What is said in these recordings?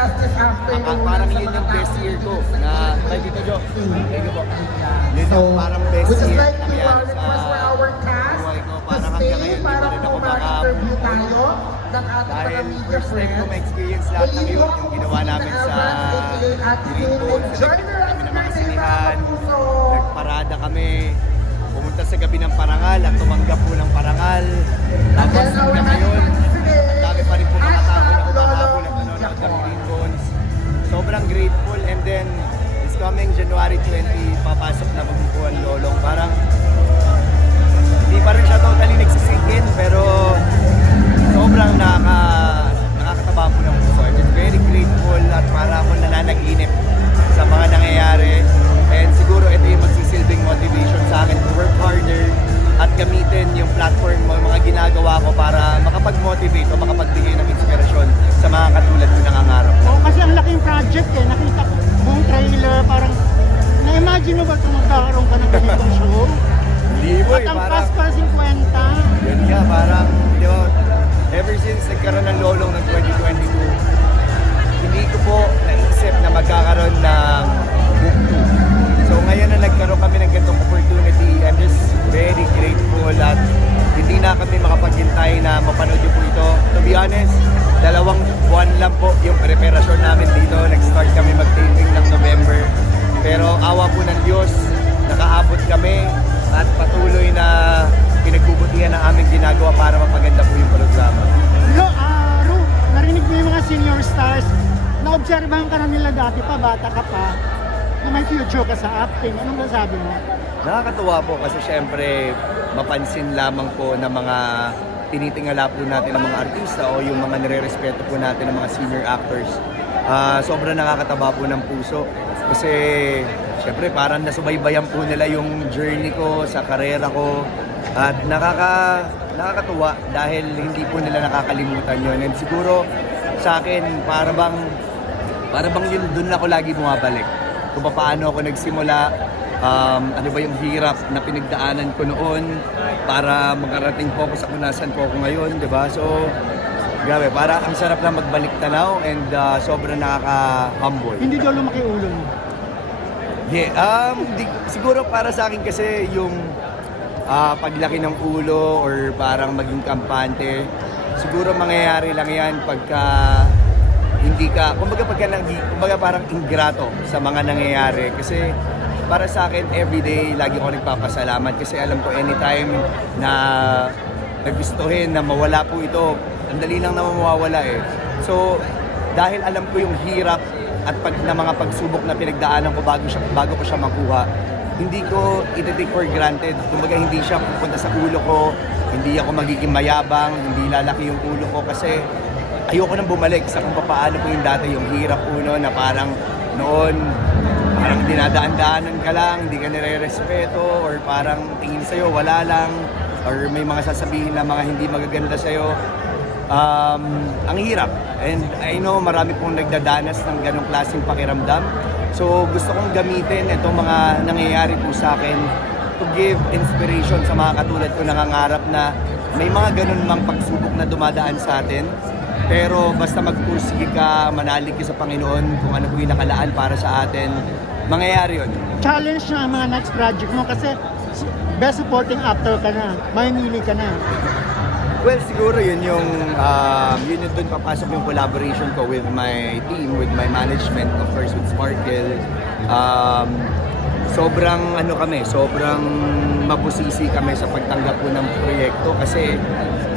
us this afternoon. Parang yun yung best year ko na may dito Jo. Thank you po. Yun yung parang best Which is year like na to nangyari request for our cast buhay ko. to Parang hanggang stay ngayon para hindi pa rin po ako ma-interview tayo ng ating mga dahil media first time ko friends. ma-experience lahat ng yun, yung ginawa namin sa Green Bones. Nagpunta kami ng mga sinihan, nagparada kami, pumunta sa gabi ng parangal at tumanggap po ng parangal. Tapos hanggang ngayon, ang dami pa rin po makatao na umahabol at nanonood ng Green Bones. Sobrang grateful, and then this coming January 20, papasok na magbubuhan Lolong. Parang hindi pa rin siya totally nagsisink in, pero sobrang nakakataba po ng puso. I'm just very grateful at para akong nananaginip sa mga nangyayari. And siguro ito yung magsisilbing motivation sa akin to work harder at gamitin yung platform mo, mga ginagawa ko para makapag-motivate o makapagbigay ng inspirasyon sa mga katulad ko nangangarap. Oo, kasi ang laking project eh. Nakita ko buong trailer, parang na-imagine mo ba kung magkakaroon ka ng ganitong show? Hindi mo At ang cast pa 50. Yun nga, parang, di ba, ever since nagkaroon ng Lolong ng 2022, hindi ko po naisip na magkakaroon ng book 2. So ngayon na nagkaroon kami ng ganitong opportunity, I'm just very grateful at hindi na kami makapaghintay na mapanood niyo po ito. To be honest, 2 buwan lang po yung preparasyon namin dito. Nag-start kami mag-taping ng November. Pero awa po ng Diyos, nakaabot kami at patuloy na pinagbubutihan ang aming ginagawa para mapaganda po yung programa. Ru, narinig mo yung mga senior stars, naobserbahan ka na nila dati pa, bata ka pa, na may future ka sa acting. Anong masasabi mo? Nakakatuwa po kasi syempre mapansin lamang po ng mga tinitingala po natin ng mga artista o yung mga nire-respeto po natin ng mga senior actors. Sobrang nakakataba po ng puso kasi syempre parang nasubaybayan po nila yung journey ko sa karera ko at nakakatuwa dahil hindi po nila nakakalimutan yun. And siguro sa akin para bang yun doon ako lagi bumabalik. Kung paano ako nagsimula, ano ba yung hirap na pinagdaanan ko noon para makarating po ako sa kung nasan po ako ngayon, di ba? So, grabe, para ang sarap na magbalik tanaw and sobrang nakaka-humble. Hindi daw lumaki ulo mo. Yeah, siguro para sa akin kasi yung paglaki ng ulo or parang maging kampante, siguro mangyayari lang yan pagka hindi ka, kumbaga parang ingrato sa mga nangyayari. Kasi para sa akin, everyday, lagi ako nagpapasalamat kasi alam ko anytime na nagustuhin na mawala po ito, ang dali lang na mawawala eh. So, dahil alam ko yung hirap at mga pagsubok na pinagdaanan ko bago ko siya makuha, hindi ko iti-take for granted. Kumbaga hindi siya pupunta sa ulo ko, hindi ako magiging mayabang, hindi lalaki yung ulo ko kasi ayoko nang bumalik sa kung paano po yung dati, yung hirap uno na parang noon, parang dinadaan-daanan ka lang, hindi ka nire-respeto or parang tingin sa'yo wala lang or may mga sasabihin na mga hindi magaganda sa'yo. Ang hirap. And I know marami pong nagdadanas ng ganong klaseng pakiramdam. So gusto kong gamitin itong mga nangyayari po sa akin to give inspiration sa mga katulad ko nangangarap na may mga ganon mang pagsubok na dumadaan sa atin. Pero basta magpursige ka, manalig ka sa Panginoon kung ano po yung nakalaan para sa atin, mangyayari yun. Challenge na ang mga next project mo kasi best supporting actor ka na, mamimili ka na. Well, siguro yun yung doon papasok yung collaboration ko with my team, with my management, of course with Sparkle. Sobrang mabusisi kami sa pagtanggap po ng proyekto kasi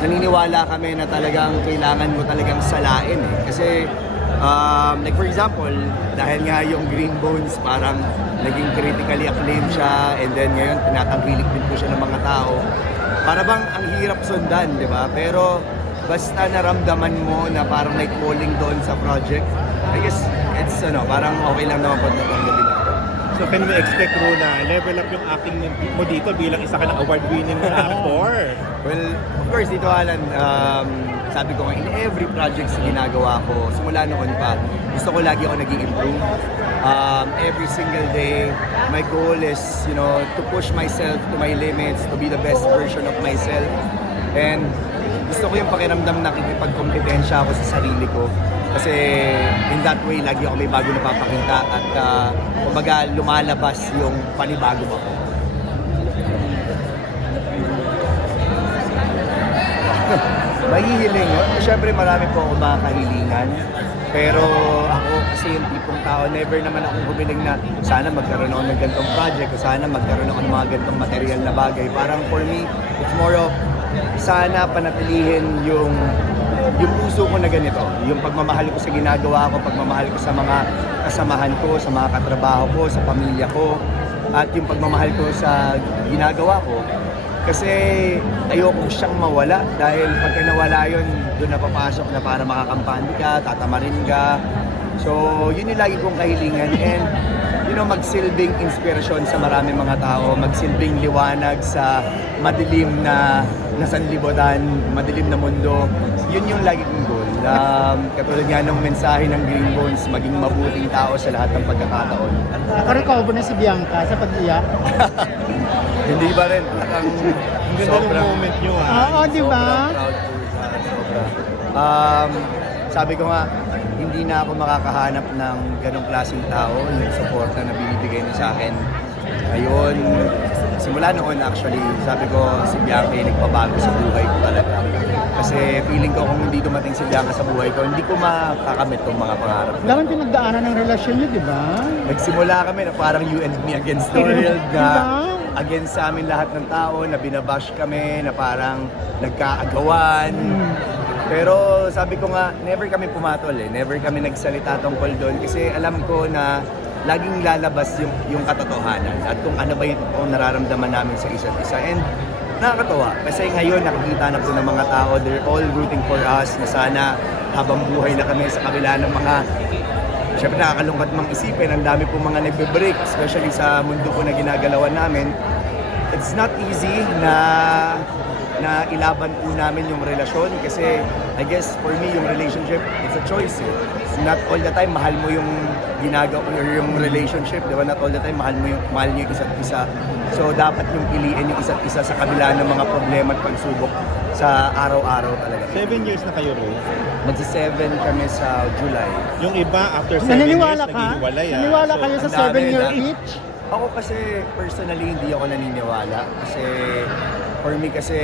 naniniwala kami na talagang kailangan mo talagang salain eh. Kasi like for example, dahil nga yung Green Bones parang naging critically acclaimed siya and then ngayon tinatangkilik din po siya ng mga tao. Para bang ang hirap sundan, di ba? Pero basta naramdaman mo na parang may calling doon sa project, I guess it's parang okay lang naman po natanggapin. So can we expect mo na level up yung acting mo dito bilang isa ka ng award-winning actor? Well, of course, dito Alan, sabi ko nga, in every project sa ginagawa ko, simula noon pa, gusto ko lagi ako nag-i-improve. Every single day, my goal is, to push myself to my limits, to be the best version of myself. And gusto ko yung pakiramdam na nakikipagkompetensya ako sa sarili ko. Kasi in that way, lagi ako may bago na papakita at kumbaga lumalabas yung panibagong ako. Mahihiling yun. Siyempre marami po ako mga kahilingan. Pero ako kasi yung tipong tao, never naman akong humiling na sana magkaroon ako ng ganitong project o sana magkaroon ako ng mga ganitong material na bagay. Parang for me, it's more of sana panatilihin yung puso ko na ganito. Yung pagmamahal ko sa ginagawa ko, pagmamahal ko sa mga kasamahan ko, sa mga katrabaho ko, sa pamilya ko, at yung pagmamahal ko sa ginagawa ko. Kasi ayoko siyang mawala dahil pagka nawala yun, doon na papasok na para makakampante ka, tatamarin ka. So, yun yung lagi kong kahilingan and magsilbing inspirasyon sa maraming mga tao, magsilbing liwanag sa madilim na sanlibutan, madilim na mundo. Yun yung lagi kong goal. Katulad nga ng mensahe ng Green Bones, maging mabuting tao sa lahat ng pagkakataon. Nakarecover na si Bianca sa pag-iyak. Hindi ba rin? Talagang Ang ganda ng moment nyo Oo, di ba? Sobrang proud po siya. Sobra. Sabi ko nga, hindi na ako makakahanap ng ganong klaseng tao, yung suporta na binibigay niya sa akin. Ngayon, simula noon actually, sabi ko si Bianca yung nagpabago sa buhay ko talaga. Kasi feeling ko kung hindi dumating si Bianca sa buhay ko, hindi ko makakamit tong mga pangarap. Dapat pinagdaanan ng relasyon niyo, di ba? Nagsimula kami na parang you and me against the world na Diba? against sa amin lahat ng tao, na binabash kami, na parang nagkaagawan. Pero sabi ko nga, never kami pumatol never kami nagsalita tungkol doon kasi alam ko na laging lalabas yung katotohanan at kung ano ba yung totoong nararamdaman namin sa isa't isa. And nakakatawa kasi ngayon nakikita na po ng mga tao, they're all rooting for us na sana habang buhay na kami sa kabila ng mga syempre nakakalungkot mang isipin, ang dami po mga nagbe-break, especially sa mundo po na ginagalawan namin. It's not easy na ilaban po namin yung relasyon kasi I guess for me yung relationship, it's a choice Not all the time mahal mo yung ginagawa or yung relationship, di ba? Not all the time mahal niyo yung isa't isa. So dapat yung piliin yung isa't isa sa kabila ng mga problema at pagsubok sa araw-araw talaga. 7 years na kayo, Ro. Magsi-7 kami sa July. Yung iba, after 7 Naniniwala years, ka? naghihiwalay. Naniniwala kayo sa ang dami 7-year na- each? Ako kasi personally hindi ako naniniwala kasi for me kasi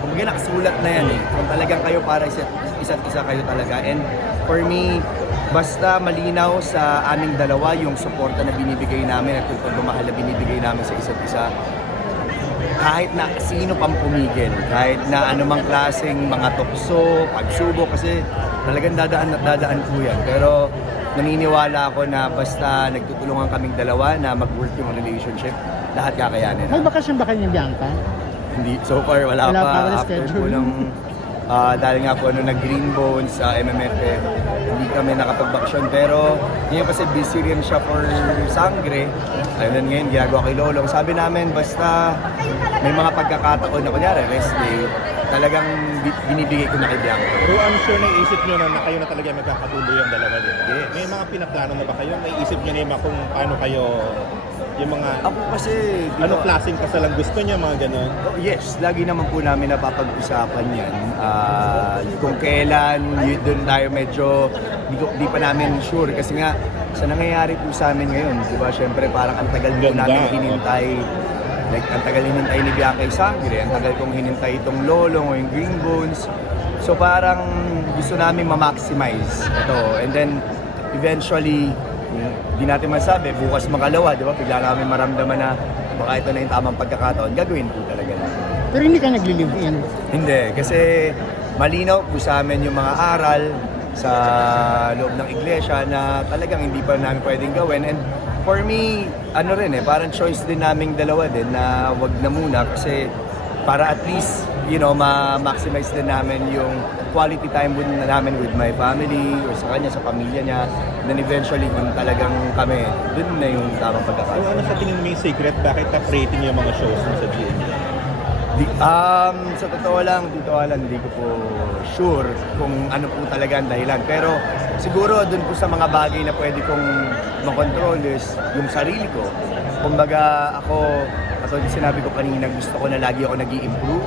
kumbaga nakasulat na yan kung talagang kayo para isa't isa kayo talaga. And for me, basta malinaw sa aming dalawa yung suporta na binibigay namin at yung pagmamahal na binibigay namin sa isa't isa, kahit na sino pang pumigil, kahit na anumang klaseng mga tukso, pagsubok, kasi talagang dadaan po yan. Pero naniniwala ako na basta nagtutulungan kaming dalawa na mag-work yung relationship, lahat kakayanin. May bakasyon ba kayo ni Bianca? Hindi, so far wala Wala pa, pa. wala After schedule. po ng, dahil nga po nag-Green Bones sa MMFF, hindi kami nakapagbakasyon. Pero ngayon kasi busy rin siya for Sangre. Ayun ngayon, ginagawa kay Lolo. Sabi namin, basta may mga pagkakataon na kunyari, rest day, talagang binibigay ko na kay Bianca. Ro, I'm sure naisip nyo na kayo na talaga magkakabulo yung dalawa din. Yes. May mga pinagdaanan na ba kayo? Naisip nyo na kung paano kayo, yung mga, Ako kasi, anong klaseng kasalan gusto nyo, mga gano'n? yes, lagi naman po namin napapag-usapan yan. Kung kailan, doon tayo medyo, di pa namin sure. Kasi nga, sa nangyayari po sa amin ngayon, di ba, syempre parang ang tagal po Ganda. namin hinintay. Like, ang tagal hinintay ni Bianca yung Sangre, ang tagal kong hinintay itong Lolong o yung Green Bones. So parang gusto namin ma-maximize ito. And then, eventually, hindi natin masabi, bukas makalawa, di ba? Bigla namin maramdaman na baka ito na yung tamang pagkakataon, gagawin po talaga natin. Pero hindi ka nagli-live-in. Hindi, kasi malinaw po sa amin yung mga aral sa loob ng iglesia na talagang hindi pa namin pwedeng gawin. And for me, ano rin parang choice din naming dalawa din na wag na muna kasi para at least, ma-maximize din namin yung quality time namin with my family or sa kanya, sa pamilya niya. Then eventually, kung talagang kami, dun na yung tamang pagkakataon. Ano sa tingin mo yung secret? Bakit top rating yung mga shows mo sa GMA? Sa totoo lang, Tito Alan, hindi ko po sure kung ano po talaga ang dahilan. Pero siguro dun po sa mga bagay na pwede kong makontrol is yung sarili ko. Kumbaga ako, katulad sinabi ko kanina, gusto ko na lagi ako nag-i-improve.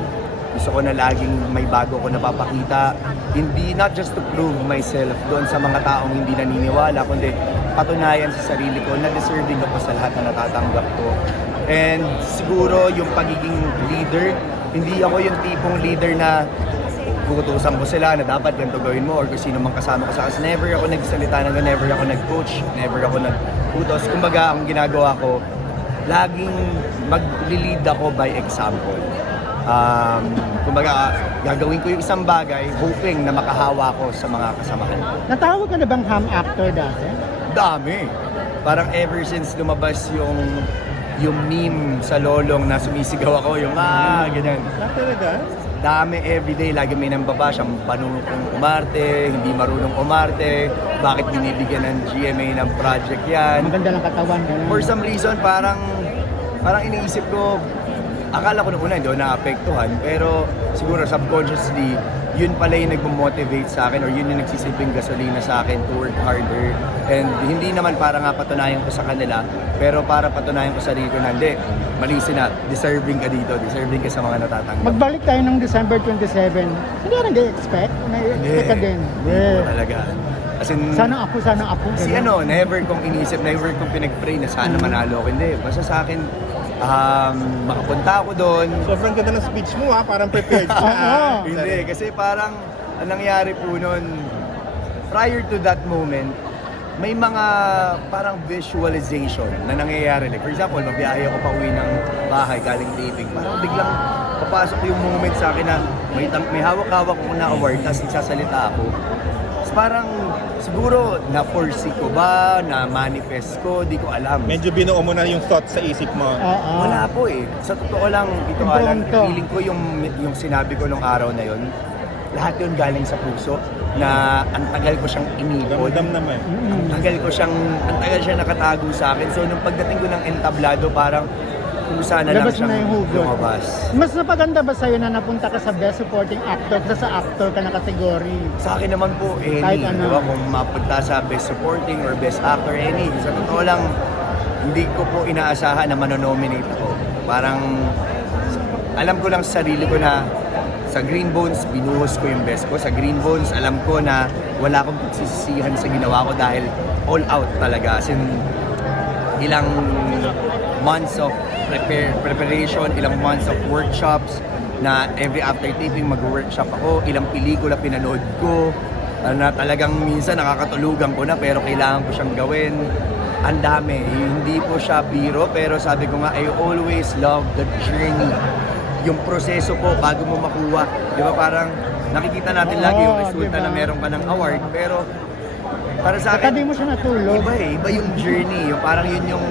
gusto ko na laging may bago ko napapakita. Hindi, not just to prove myself doon sa mga taong hindi naniniwala, kundi patunayan sa sarili ko na deserving ako sa lahat na natatanggap ko. And siguro yung pagiging leader, hindi ako yung tipong leader na kukutusan ko sila na dapat ganito gawin mo or kung sino mang kasama ko sa kasi never ako nagsalita ng never ako nag-coach, never ako nag-utos. Kumbaga, ang ginagawa ko, laging mag-lead ako by example. Kumbaga, gagawin ko yung isang bagay, hoping na makahawa ko sa mga kasamahan ko. Natawag ka na bang ham actor dati? Dami. Parang ever since lumabas yung meme sa lolong na sumisigaw ako, yung ganyan. Talaga? Dami everyday, lagi may nambaba siyang panunong umarte, hindi marunong umarte, bakit binibigyan ng GMA ng project yan. Maganda lang katawan, gano'n. For some reason, parang iniisip ko, akala ko nung una hindi ako naapektuhan, pero siguro subconsciously, yun pala yung nagmo-motivate sa akin or yun yung nagsisilbing gasolina sa akin to work harder. And hindi naman para nga patunayan ko sa kanila, pero para patunayan ko sa sarili ko na hindi, mali sila, deserving ka dito, deserving ka sa mga natatanggap. Magbalik tayo ng December 27. Hindi ka nag-expect? Na-expect ka din? Talaga. As in, Sana ako. si gano'n. never kong inisip, never kong pinag-pray na sana manalo ako. Hindi, basta sa akin, makapunta ako doon. Sobrang ganda ng speech mo parang prepared ka. Oo. Hindi, kasi parang ang nangyari po noon, prior to that moment, may mga parang visualization na nangyayari. Like, for example, mabiyahe ako pa uwi ng bahay galing taping. Parang biglang papasok yung moment sa akin na may hawak-hawak ko na award, tapos nagsasalita ako. Tapos parang siguro na-foresee ko ba, na-manifest ko, di ko alam. Medyo binuo mo na yung thoughts sa isip mo. Oo. Wala po eh. Sa totoo lang, ito alam, Impronto. feeling ko yung sinabi ko nung araw na yon, lahat yun galing sa puso na ang tagal ko siyang inipon. Damdam naman. Ang tagal siya nakatago sa akin. So nung pagdating ko ng entablado, parang kusa na lang Labas siyang na yung hugot. lumabas. Mas napaganda ba sa'yo na napunta ka sa Best Supporting Actor kaysa sa actor ka na kategory? Sa akin naman po, Kahit ano. diba, kung mapunta sa Best Supporting or Best Actor, sa totoo lang, hindi ko po inaasahan na manonominate ako. Parang, alam ko lang sa sarili ko na sa Green Bones, binuhos ko yung best ko. Sa Green Bones, alam ko na wala akong pagsisisihan sa ginawa ko dahil all out talaga. As in, ilang months of preparation, ilang months of workshops na every after taping mag-workshop ako, ilang pelikula pinanood ko na talagang minsan nakakatulugan ko na pero kailangan ko siyang gawin. Ang dami, hindi po siya biro pero sabi ko nga, I always love the journey. Yung proseso ko bago mo makuha. Di ba parang nakikita natin lagi yung resulta diba? na meron ka ng award pero para sa Saka di akin, mo siya natulog. iba yung journey. Yung parang yun yung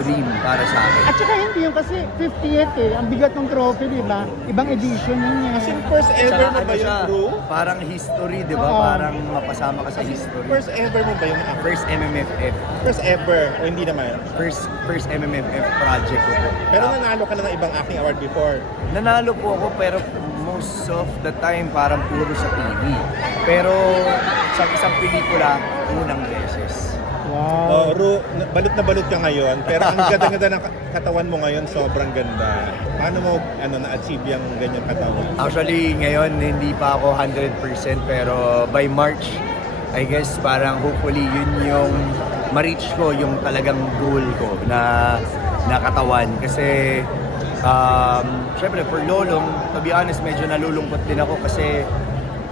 dream para sa akin. At saka hindi yung kasi 50th Ang bigat ng trophy, di ba? Ibang edition yun niya. Kasi first ever Tsaka mo ba yun, Drew? Parang history, di ba? Oo. Parang mapasama ka sa history. First ever mo ba yun? First MMFF. First ever o hindi naman? First MMFF project ko po. Pero nanalo ka na ng ibang acting award before. Nanalo po ako pero most of the time parang puro sa TV. Pero sa isang pelikula, unang beses. Wow. Ru, balot na balot ka ngayon, pero ang ganda-ganda ng katawan mo ngayon, sobrang ganda. Paano mo na-achieve yung ganyang katawan? Actually, ngayon hindi pa ako 100% pero by March, I guess parang hopefully yun yung ma-reach ko yung talagang goal ko na katawan. Kasi syempre for Lolong, to be honest, medyo nalulungkot din ako kasi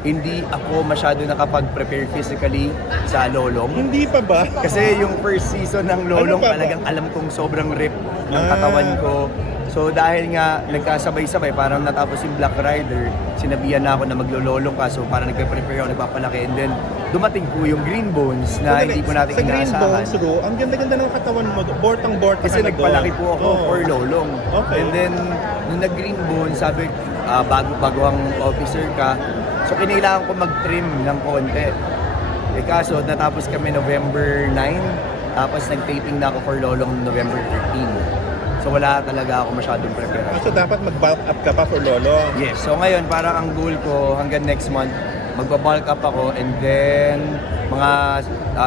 hindi ako masyado nakapag-prepare physically sa Lolong. Hindi pa ba? Kasi yung first season ng Lolong Ano pa ba? talagang alam kong sobrang rip ng katawan ko. So dahil nga nagkasabay-sabay, parang natapos yung Black Rider, sinabihan na ako na maglololong ka. So parang nagpe-prepare ako, nagpapalaki. And then dumating po yung Green Bones na hindi ko natin Sa Green inaasahan. Bones, Ru, ang ganda-ganda ng katawan mo. Bortang-borta Kasi ka na nagpalaki doon. po ako Oo. for Lolong. Okay. And then, nung nag-Green Bone, sabi, bago ang officer ka, so kinailangan ko mag-trim ng konti. Eh kaso, natapos kami November 9, tapos nag-taping na ako for Lolong November 13. So wala talaga ako masyadong preparation. So dapat mag-bulk up ka pa for Lolo. Yes, so ngayon parang ang goal ko hanggang next month, magba-bulk up ako and then mga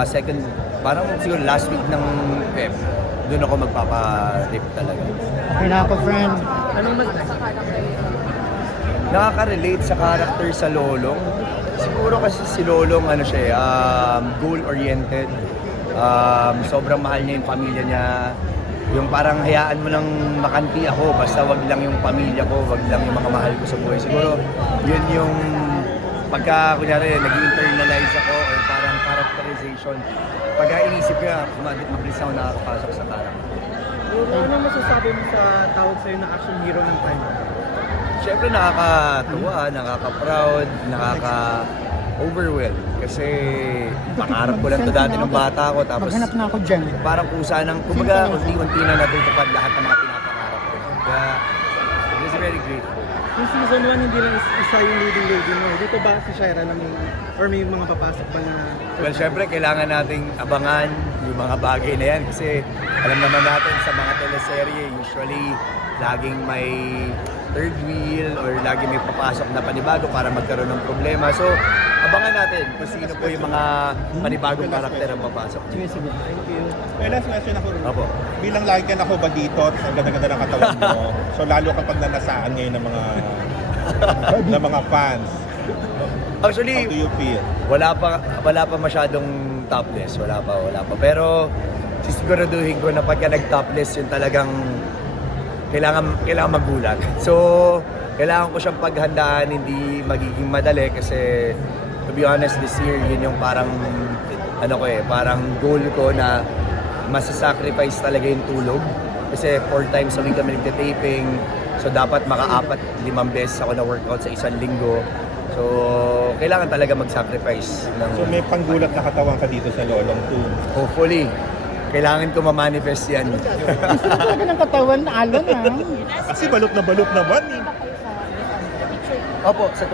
second, parang siguro last week ng Feb, doon ako magpapa-tip talaga. Okay na ako, friend. nakaka-relate sa character sa Lolong. Siguro kasi si Lolong, ano siya, goal-oriented. Sobrang mahal niya yung pamilya niya. Yung parang hayaan mo lang makanti ako, basta wag lang yung pamilya ko, wag lang yung mga mahal ko sa buhay. Siguro, yun yung pagka, kunyari, nag-internalize ako or parang characterization. Pagka inisip ko, mabilis ako nakakapasok sa character. Ano masasabi mo sa tawag sa'yo na action hero ng time? Siyempre nakakatuwa, nakaka-proud, nakaka-overwhelm. Kasi pangarap ko lang to dati ng bata ko. Tapos Maghanap na ako dyan. parang kusa ng, kumbaga, unti-unti na natutupad lahat ng mga pinapangarap ko. Kaya, it is very grateful. Yung season 1, hindi lang isa yung leading lady mo. Dito ba si Shaira na may mga papasok ba na... Well, syempre, kailangan nating abangan yung mga bagay na yan kasi alam naman natin sa mga teleserye, usually laging may third wheel or laging may papasok na panibago para magkaroon ng problema. So, abangan natin kung sino po yung mga panibagong karakter ang papasok. Sige, sige. Thank you. May last question ako. Opo. Bilang lagi ka na ko ba dito, ang ganda-ganda ng katawan mo. So lalo kapag nanasaan ngayon ng mga fans. How do Actually, you feel? wala pa masyadong topless, wala pa. Pero sisiguraduhin ko na pagka nag-topless yun talagang kailangan magulat. So, kailangan ko siyang paghandaan, hindi magiging madali kasi to be honest, this year yun yung parang parang goal ko na masasacrifice talaga yung tulog. Kasi 4 times a week kami nagte-taping. So dapat maka-4-5 beses ako na workout sa isang linggo. So kailangan talaga mag-sacrifice ng... So may panggulat na katawan ka dito sa Lolong 2. Hopefully, kailangan ko ma-manifest yan. Gusto ko talaga ng katawan, Alon, ha? Kasi balot na naman eh. Opo, sa